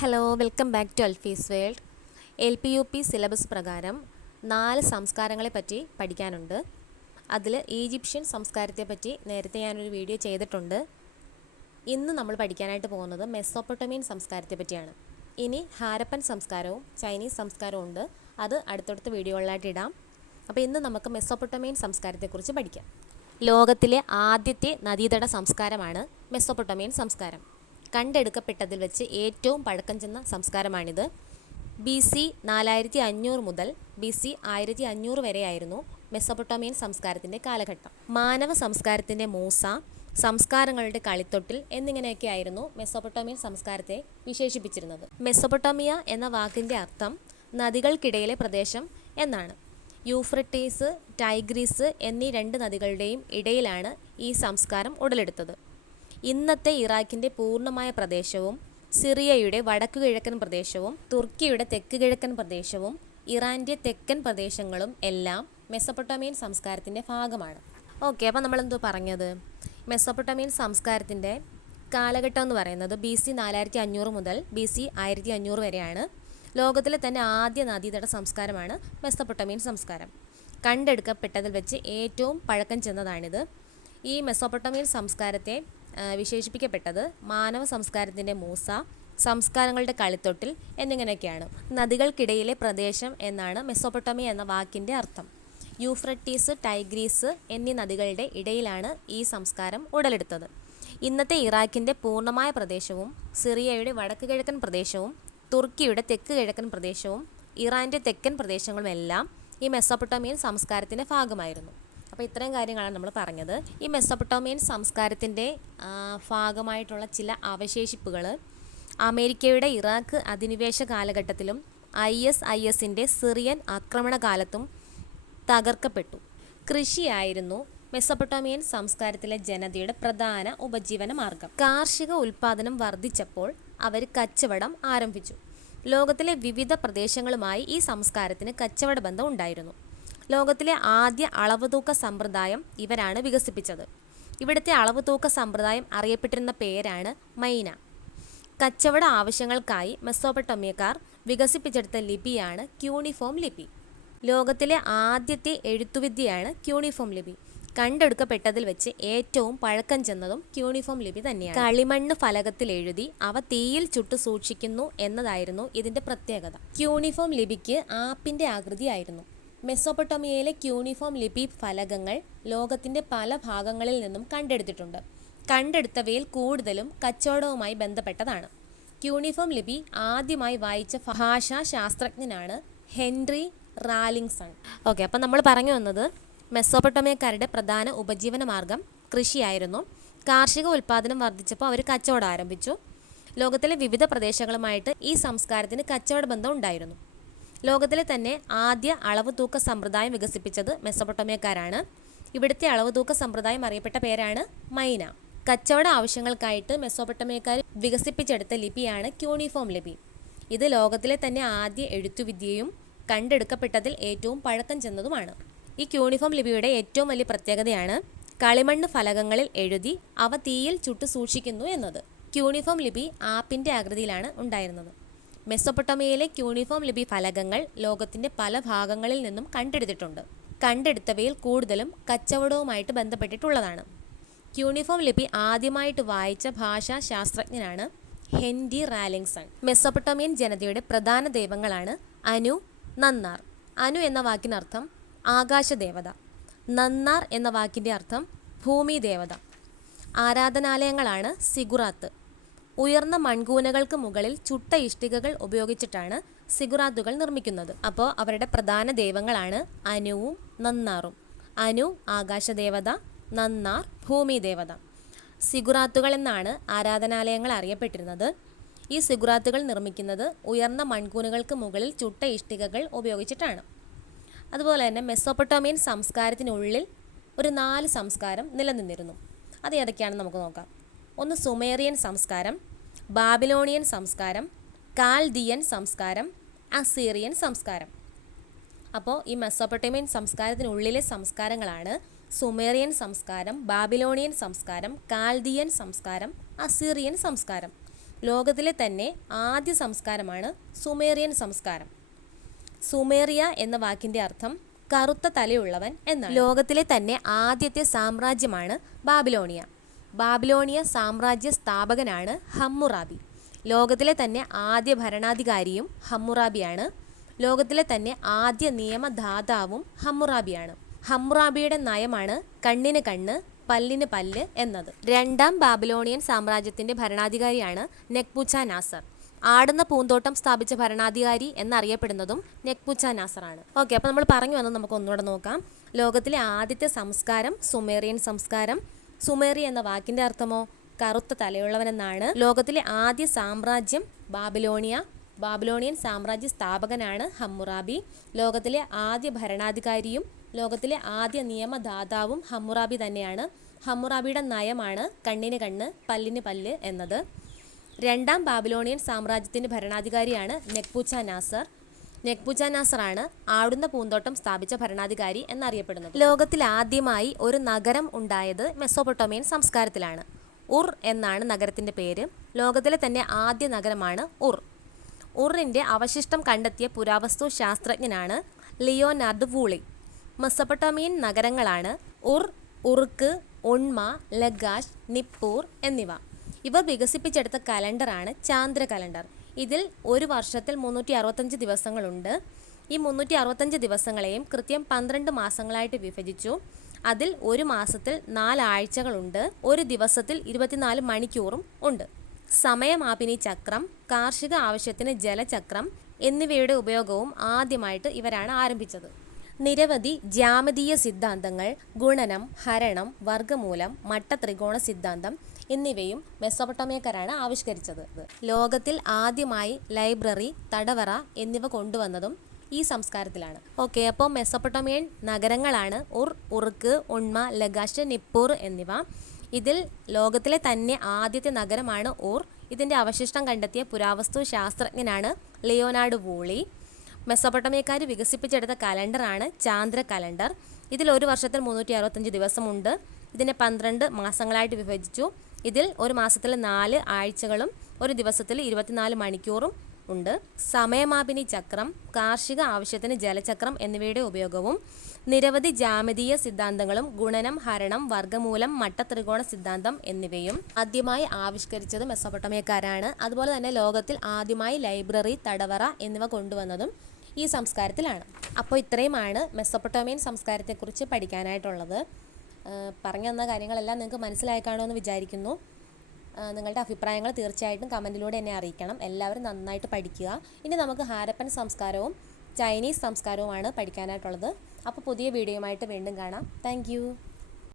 Hello welcome back to Alfi's world L P U P syllabus പ്രകാരം നാല് സംസ്കാരങ്ങളെ പറ്റി പഠിക്കാനുണ്ട്. അതിൽ ഈജിപ്ഷ്യൻ സംസ്കാരത്തെ പറ്റി നേരത്തെ ഞാനൊരു വീഡിയോ ചെയ്തിട്ടുണ്ട്. ഇന്ന് നമ്മൾ പഠിക്കാനായിട്ട് പോകുന്നത് മെസ്സോപ്പൊട്ടമിയൻ സംസ്കാരത്തെ പറ്റിയാണ്. ഇനി ഹാരപ്പൻ സംസ്കാരവും ചൈനീസ് സംസ്കാരവും ഉണ്ട്. അത് അടുത്തടുത്ത വീഡിയോകളിലായിട്ട് ഇടാം. അപ്പോൾ ഇന്ന് നമുക്ക് മെസ്സോപ്പൊട്ടമിയൻ സംസ്കാരത്തെക്കുറിച്ച് പഠിക്കാം. ലോകത്തിലെ ആദ്യത്തെ നദീതട സംസ്കാരമാണ് മെസ്സോപ്പൊട്ടമിയൻ സംസ്കാരം. കണ്ടെടുക്കപ്പെട്ടതിൽ വെച്ച് ഏറ്റവും പഴക്കം ചെന്ന സംസ്കാരമാണിത്. ബി സി നാലായിരത്തി അഞ്ഞൂറ് മുതൽ ബി സി ആയിരത്തി അഞ്ഞൂറ് വരെയായിരുന്നു മെസ്സപ്പൊട്ടോമിയൻ സംസ്കാരത്തിന്റെ കാലഘട്ടം. മാനവ സംസ്കാരത്തിന്റെ മൂസ സംസ്കാരങ്ങളുടെ കളിത്തൊട്ടിൽ എന്നിങ്ങനെയൊക്കെയായിരുന്നു മെസ്സപ്പൊട്ടോമിയൻ സംസ്കാരത്തെ വിശേഷിപ്പിച്ചിരുന്നത്. മെസ്സപ്പൊട്ടോമിയ എന്ന വാക്കിന്റെ അർത്ഥം നദികൾക്കിടയിലെ പ്രദേശം എന്നാണ്. യൂഫ്രട്ടീസ് ടൈഗ്രീസ് എന്നീ രണ്ട് നദികളുടെയും ഇടയിലാണ് ഈ സംസ്കാരം ഉടലെടുത്തത്. ഇന്നത്തെ ഇറാഖിന്റെ പൂർണമായ പ്രദേശവും സിറിയയുടെ വടക്കു കിഴക്കൻ പ്രദേശവും തുർക്കിയുടെ തെക്ക് കിഴക്കൻ പ്രദേശവും ഇറാന്റെ തെക്കൻ പ്രദേശങ്ങളും എല്ലാം മെസ്സപ്പൊട്ടോമിയൻ സംസ്കാരത്തിന്റെ ഭാഗമാണ്. ഓക്കെ അപ്പോൾ നമ്മളെന്തോ പറഞ്ഞത്? മെസ്സപ്പൊട്ടോമിയൻ സംസ്കാരത്തിന്റെ കാലഘട്ടം എന്ന് പറയുന്നത് ബി സി നാലായിരത്തി അഞ്ഞൂറ് മുതൽ ബി സി ആയിരത്തി അഞ്ഞൂറ് വരെയാണ്. ലോകത്തിലെ തന്നെ ആദ്യ നദീതട സംസ്കാരമാണ് മെസ്സപ്പൊട്ടോമിയൻ സംസ്കാരം. കണ്ടെടുക്കപ്പെട്ടതിൽ വെച്ച് ഏറ്റവും പഴക്കം ചെന്നതാണിത്. ഈ മെസ്സപ്പൊട്ടോമിയൻ സംസ്കാരത്തെ വിശേഷിപ്പിക്കപ്പെട്ടത് മാനവ സംസ്കാരത്തിന്റെ മൂസ സംസ്കാരങ്ങളുടെ കളിത്തൊട്ടിൽ എന്നിങ്ങനെയൊക്കെയാണ്. നദികൾക്കിടയിലെ പ്രദേശം എന്നാണ് മെസ്സോപ്പൊട്ടമി എന്ന വാക്കിന്റെ അർത്ഥം. യൂഫ്രട്ടീസ് ടൈഗ്രീസ് എന്നീ നദികളുടെ ഇടയിലാണ് ഈ സംസ്കാരം ഉടലെടുത്തത്. ഇന്നത്തെ ഇറാഖിന്റെ പൂർണമായ പ്രദേശവും സിറിയയുടെ വടക്ക് കിഴക്കൻ പ്രദേശവും തുർക്കിയുടെ തെക്ക് കിഴക്കൻ പ്രദേശവും ഇറാന്റെ തെക്കൻ പ്രദേശങ്ങളുമെല്ലാം ഈ മെസ്സോപ്പൊട്ടോമിയൻ സംസ്കാരത്തിന്റെ ഭാഗമായിരുന്നു. അപ്പോൾ ഇത്രയും കാര്യങ്ങളാണ് നമ്മൾ പറഞ്ഞത്. ഈ മെസ്സപ്പൊട്ടോമിയൻ സംസ്കാരത്തിന്റെ ഭാഗമായിട്ടുള്ള ചില അവശേഷിപ്പുകൾ അമേരിക്കയുടെ ഇറാഖ് അധിനിവേശ കാലഘട്ടത്തിലും ഐ എസ് ഐ എസിന്റെ സിറിയൻ ആക്രമണകാലത്തും തകർക്കപ്പെട്ടു. കൃഷിയായിരുന്നു മെസ്സപ്പൊട്ടോമിയൻ സംസ്കാരത്തിലെ ജനതയുടെ പ്രധാന ഉപജീവന മാർഗം. കാർഷിക ഉൽപ്പാദനം വർദ്ധിച്ചപ്പോൾ അവർ കച്ചവടം ആരംഭിച്ചു. ലോകത്തിലെ വിവിധ പ്രദേശങ്ങളുമായി ഈ സംസ്കാരത്തിന് കച്ചവട ബന്ധം ഉണ്ടായിരുന്നു. ലോകത്തിലെ ആദ്യ അളവ് തൂക്ക സമ്പ്രദായം ഇവരാണ് വികസിപ്പിച്ചത്. ഇവിടുത്തെ അളവ് തൂക്ക സമ്പ്രദായം അറിയപ്പെട്ടിരുന്ന പേരാണ് മൈന. കച്ചവട ആവശ്യങ്ങൾക്കായി മെസ്സോപ്പട്ടോമിയക്കാർ വികസിപ്പിച്ചെടുത്ത ലിപിയാണ് ക്യൂണിഫോം ലിപി. ലോകത്തിലെ ആദ്യത്തെ എഴുത്തുവിദ്യയാണ് ക്യൂണിഫോം ലിപി. കണ്ടെടുക്കപ്പെട്ടതിൽ വെച്ച് ഏറ്റവും പഴക്കം ചെന്നതും ക്യൂണിഫോം ലിപി തന്നെയാണ്. കളിമണ്ണ് ഫലകത്തിൽ എഴുതി അവ തീയിൽ ചുട്ടു സൂക്ഷിക്കുന്നു എന്നതായിരുന്നു ഇതിന്റെ പ്രത്യേകത. ക്യൂണിഫോം ലിപിക്ക് ആപ്പിന്റെ ആകൃതിയായിരുന്നു. മെസ്സോപ്പൊട്ടോമിയയിലെ ക്യൂണിഫോം ലിപി ഫലകങ്ങൾ ലോകത്തിന്റെ പല ഭാഗങ്ങളിൽ നിന്നും കണ്ടെടുത്തിട്ടുണ്ട്. കണ്ടെടുത്തവയിൽ കൂടുതലും കച്ചവടവുമായി ബന്ധപ്പെട്ടതാണ്. ക്യൂണിഫോം ലിപി ആദ്യമായി വായിച്ച ഭാഷാ ശാസ്ത്രജ്ഞനാണ് ഹെൻറി റാലിംഗ്സൺ ഓക്കെ അപ്പം നമ്മൾ പറഞ്ഞു വന്നത് മെസ്സോപ്പൊട്ടോമിയക്കാരുടെ പ്രധാന ഉപജീവന മാർഗം കൃഷിയായിരുന്നു. കാർഷിക ഉൽപ്പാദനം വർദ്ധിച്ചപ്പോൾ അവർ കച്ചവടം ആരംഭിച്ചു. ലോകത്തിലെ വിവിധ പ്രദേശങ്ങളുമായിട്ട് ഈ സംസ്കാരത്തിന് കച്ചവട ബന്ധം ഉണ്ടായിരുന്നു. ലോകത്തിലെ തന്നെ ആദ്യ അളവ് തൂക്ക സമ്പ്രദായം വികസിപ്പിച്ചത് മെസ്സപ്പൊട്ടോമിയക്കാരാണ്. ഇവിടുത്തെ അളവ് തൂക്ക സമ്പ്രദായം അറിയപ്പെട്ട പേരാണ് മൈന. കച്ചവട ആവശ്യങ്ങൾക്കായിട്ട് മെസ്സോപ്പൊട്ടമിയക്കാർ വികസിപ്പിച്ചെടുത്ത ലിപിയാണ് ക്യൂണിഫോം ലിപി. ഇത് ലോകത്തിലെ തന്നെ ആദ്യ എഴുത്തുവിദ്യയും കണ്ടെടുക്കപ്പെട്ടതിൽ ഏറ്റവും പഴക്കം ചെന്നതുമാണ്. ഈ ക്യൂണിഫോം ലിപിയുടെ ഏറ്റവും വലിയ പ്രത്യേകതയാണ് കളിമണ്ണ് ഫലകങ്ങളിൽ എഴുതി അവ തീയിൽ ചുട്ടു സൂക്ഷിക്കുന്നു എന്നത്. ക്യൂണിഫോം ലിപി ആപ്പിന്റെ ആകൃതിയിലാണ് ഉണ്ടായിരുന്നത്. മെസ്സൊപ്പൊട്ടോമിയയിലെ ക്യൂണിഫോം ലിപി ഫലകങ്ങൾ ലോകത്തിന്റെ പല ഭാഗങ്ങളിൽ നിന്നും കണ്ടെടുത്തിട്ടുണ്ട്. കണ്ടെടുത്തവയിൽ കൂടുതലും കച്ചവടവുമായിട്ട് ബന്ധപ്പെട്ടിട്ടുള്ളതാണ്. ക്യൂണിഫോം ലിപി ആദ്യമായിട്ട് വായിച്ച ഭാഷാ ശാസ്ത്രജ്ഞനാണ് ഹെൻറി റാലിംഗ്സൺ മെസ്സൊപ്പൊട്ടോമിയൻ ജനതയുടെ പ്രധാന ദൈവങ്ങളാണ് അനു നന്നാർ. അനു എന്ന വാക്കിനർത്ഥം ആകാശദേവത. നന്നാർ എന്ന വാക്കിന്റെ അർത്ഥം ഭൂമി ദേവത ആരാധനാലയങ്ങളാണ് സിഗുറാത്ത്. ഉയർന്ന മൺകൂനകൾക്ക് മുകളിൽ ചുട്ട ഇഷ്ടികകൾ ഉപയോഗിച്ചിട്ടാണ് സിഗുറാത്തുകൾ നിർമ്മിക്കുന്നത്. അപ്പോൾ അവരുടെ പ്രധാന ദൈവങ്ങളാണ് അനുവും നന്നാറും. അനു ആകാശദേവത നന്നാർ ഭൂമി ദേവത സിഗുറാത്തുകൾ എന്നാണ് ആരാധനാലയങ്ങൾ അറിയപ്പെട്ടിരുന്നത്. ഈ സിഗുറാത്തുകൾ നിർമ്മിക്കുന്നത് ഉയർന്ന മൺകൂനുകൾക്ക് മുകളിൽ ചുട്ട ഇഷ്ടികകൾ ഉപയോഗിച്ചിട്ടാണ്. അതുപോലെ തന്നെ മെസ്സോപ്പൊട്ടോമിയൻ സംസ്കാരത്തിനുള്ളിൽ ഒരു നാല് സംസ്കാരം നിലനിന്നിരുന്നു. അത് ഏതൊക്കെയാണെന്ന് നമുക്ക് നോക്കാം. ഒന്ന് സുമേറിയൻ സംസ്കാരം ബാബിലോണിയൻ സംസ്കാരം കാൽദിയൻ സംസ്കാരം അസീറിയൻ സംസ്കാരം. അപ്പോൾ ഈ മെസ്സോപ്പൊട്ടേമിയൻ സംസ്കാരത്തിനുള്ളിലെ സംസ്കാരങ്ങളാണ് സുമേറിയൻ സംസ്കാരം ബാബിലോണിയൻ സംസ്കാരം കാൽദിയൻ സംസ്കാരം അസീറിയൻ സംസ്കാരം. ലോകത്തിലെ തന്നെ ആദ്യ സംസ്കാരമാണ് സുമേറിയൻ സംസ്കാരം. സുമേറിയ എന്ന വാക്കിന്റെ അർത്ഥം കറുത്ത തലയുള്ളവൻ എന്നാണ്. ലോകത്തിലെ തന്നെ ആദ്യത്തെ സാമ്രാജ്യമാണ് ബാബിലോണിയ. ബാബിലോണിയ സാമ്രാജ്യ സ്ഥാപകനാണ് ഹമ്മുറാബി. ലോകത്തിലെ തന്നെ ആദ്യ ഭരണാധികാരിയും ഹമ്മുറാബിയാണ്. ലോകത്തിലെ തന്നെ ആദ്യ നിയമദാതാവും ഹമ്മുറാബിയാണ്. ഹമ്മുറാബിയുടെ നയമാണ് കണ്ണിന് കണ്ണ് പല്ലിന് പല്ല് എന്നത്. രണ്ടാം ബാബിലോണിയൻ സാമ്രാജ്യത്തിന്റെ ഭരണാധികാരിയാണ് നെക്പുച്ച നാസർ. ആടുന്ന പൂന്തോട്ടം സ്ഥാപിച്ച ഭരണാധികാരി എന്നറിയപ്പെടുന്നതും നെക്പുച്ച നാസറാണ്. ഓക്കെ അപ്പോൾ നമ്മൾ പറഞ്ഞു വന്നത് നമുക്ക് ഒന്നുകൂടെ നോക്കാം. ലോകത്തിലെ ആദ്യത്തെ സംസ്കാരം സുമേറിയൻ സംസ്കാരം. സുമേറി എന്ന വാക്കിന്റെ അർത്ഥമോ? കറുത്ത തലയുള്ളവനെന്നാണ്. ലോകത്തിലെ ആദ്യ സാമ്രാജ്യം ബാബിലോണിയ. ബാബിലോണിയൻ സാമ്രാജ്യ സ്ഥാപകനാണ് ഹമ്മുറാബി. ലോകത്തിലെ ആദ്യ ഭരണാധികാരിയും ലോകത്തിലെ ആദ്യ നിയമദാതാവും ഹമ്മുറാബി തന്നെയാണ്. ഹമ്മുറാബിയുടെ നയമാണ് കണ്ണിന് കണ്ണ് പല്ലിന് പല്ല് എന്നത്. രണ്ടാം ബാബിലോണിയൻ സാമ്രാജ്യത്തിന്റെ ഭരണാധികാരിയാണ് നെക്പൂച്ച നാസർ. നെക്പുച്ച നാസറാണ് ആടുന്ന പൂന്തോട്ടം സ്ഥാപിച്ച ഭരണാധികാരി എന്നറിയപ്പെടുന്നത്. ലോകത്തിൽ ആദ്യമായി ഒരു നഗരം ഉണ്ടായത് മെസ്സോപ്പൊട്ടോമിയൻ സംസ്കാരത്തിലാണ്. ഉർ എന്നാണ് നഗരത്തിന്റെ പേര്. ലോകത്തിലെ തന്നെ ആദ്യ നഗരമാണ് ഉർ. ഉറിന്റെ അവശിഷ്ടം കണ്ടെത്തിയ പുരാവസ്തു ശാസ്ത്രജ്ഞനാണ് Leonard Woolley. Mesopotamian നഗരങ്ങളാണ് Ur Uruk Umma Lagash Nippur എന്നിവ. ഇവ വികസിപ്പിച്ചെടുത്ത കലണ്ടറാണ് ചാന്ദ്ര കലണ്ടർ. ഇതിൽ ഒരു വർഷത്തിൽ മുന്നൂറ്റി അറുപത്തഞ്ച് ദിവസങ്ങളുണ്ട്. ഈ മുന്നൂറ്റി അറുപത്തഞ്ച് ദിവസങ്ങളെയും കൃത്യം പന്ത്രണ്ട് മാസങ്ങളായിട്ട് വിഭജിച്ചു. അതിൽ ഒരു മാസത്തിൽ നാലാഴ്ചകളുണ്ട് ഒരു ദിവസത്തിൽ ഇരുപത്തിനാല് മണിക്കൂറും ഉണ്ട്. സമയമാപിനി ചക്രം കാർഷിക ആവശ്യത്തിന് ജലചക്രം എന്നിവയുടെ ഉപയോഗവും ആദ്യമായിട്ട് ഇവരാണ് ആരംഭിച്ചത്. നിരവധി ജ്യാമിതീയ സിദ്ധാന്തങ്ങൾ ഗുണനം ഹരണം വർഗമൂലം മട്ടത്രികോണ സിദ്ധാന്തം എന്നിവയും മെസ്സൊപ്പൊട്ടോമിയക്കാരാണ് ആവിഷ്കരിച്ചത്. ലോകത്തിൽ ആദ്യമായി ലൈബ്രറി തടവറ എന്നിവ കൊണ്ടുവന്നതും ഈ സംസ്കാരത്തിലാണ്. ഓക്കെ അപ്പോൾ മെസ്സൊപ്പൊട്ടോമിയൻ നഗരങ്ങളാണ് ഉർ ഉറുക്ക് ഉണ്മ ലഗാഷ് നിപ്പൂർ എന്നിവ. ഇതിൽ ലോകത്തിലെ തന്നെ ആദ്യത്തെ നഗരമാണ് ഉർ. ഇതിന്റെ അവശിഷ്ടം കണ്ടെത്തിയ പുരാവസ്തു ശാസ്ത്രജ്ഞനാണ് ലിയോനാർഡ് വൂളി. മെസ്സൊപ്പൊട്ടമിയക്കാർ വികസിപ്പിച്ചെടുത്ത കലണ്ടറാണ് ചാന്ദ്ര കലണ്ടർ. ഇതിൽ ഒരു വർഷത്തിൽ മുന്നൂറ്റി അറുപത്തഞ്ച് ദിവസമുണ്ട്. ഇതിനെ പന്ത്രണ്ട് മാസങ്ങളായിട്ട് വിഭജിച്ചു. ഇതിൽ ഒരു മാസത്തിൽ നാല് ആഴ്ചകളും ഒരു ദിവസത്തിൽ ഇരുപത്തിനാല് മണിക്കൂറും ഉണ്ട്. സമയമാപിനി ചക്രം കാർഷിക ആവശ്യത്തിന് ജലചക്രം എന്നിവയുടെ ഉപയോഗവും നിരവധി ജാമിതീയ സിദ്ധാന്തങ്ങളും ഗുണനം ഹരണം വർഗമൂലം മട്ടത്രികോണ സിദ്ധാന്തം എന്നിവയും ആദ്യമായി ആവിഷ്കരിച്ചത് മെസ്സപ്പൊട്ടമിയക്കാരാണ്. അതുപോലെ തന്നെ ലോകത്തിൽ ആദ്യമായി ലൈബ്രറി തടവറ എന്നിവ കൊണ്ടുവന്നതും ഈ സംസ്കാരത്തിലാണ്. അപ്പോൾ ഇത്രയുമാണ് മെസ്സപ്പൊട്ടോമിയൻ സംസ്കാരത്തെക്കുറിച്ച് പഠിക്കാനായിട്ടുള്ളത്. പറഞ്ഞു തന്ന കാര്യങ്ങളെല്ലാം നിങ്ങൾക്ക് മനസ്സിലായി കാണുമെന്ന് വിചാരിക്കുന്നു. നിങ്ങളുടെ അഭിപ്രായങ്ങൾ തീർച്ചയായിട്ടും കമന്റിലൂടെ എന്നെ അറിയിക്കണം. എല്ലാവരും നന്നായിട്ട് പഠിക്കുക. ഇനി നമുക്ക് ഹാരപ്പൻ സംസ്കാരവും ചൈനീസ് സംസ്കാരവുമാണ് പഠിക്കാനായിട്ടുള്ളത്. അപ്പോൾ പുതിയ വീഡിയോയുമായിട്ട് വീണ്ടും കാണാം. താങ്ക്